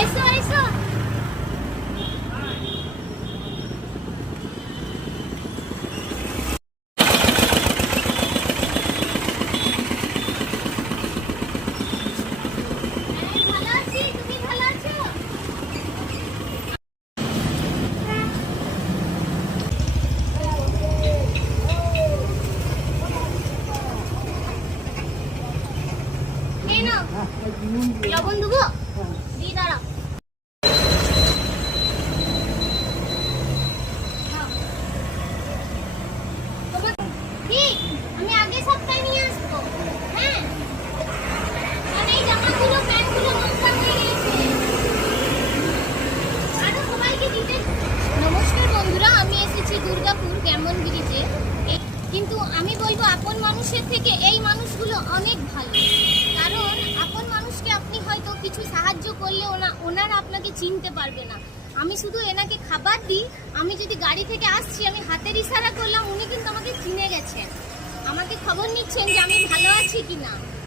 এসো এসো। ভালো আছি, তুমি ভালো আছো? এই নাও লবণ দেবো, দিয়ে দাঁড়াও। ঠিক, আমি আগের সপ্তাহে নিয়ে আসবো। হ্যাঁ, মানে এই জামাগুলো প্যান্টগুলো নোংরা হয়ে গেছে, আরো সবাইকে দিতে। নমস্কার বন্ধুরা, আমি এসেছি দুর্গাপুর কেমন ব্রিজে। কিন্তু আমি বলবো আপন মানুষের থেকে এই মানুষগুলো অনেক ভালো। কারণ আপন মানুষকে আপনি হয়তো কিছু সাহায্য করলে ওনারা আপনাকে চিনতে পারবে না। আমি শুধু এনাকে খাবার দিই, আমি যদি গাড়ি থেকে আসছি, আমি হাতের ইশারা করলাম, উনি কিন্তু আমাকে চিনে গেছেন, আমাকে খবর নিচ্ছেন যে আমি ভালো আছি কিনা।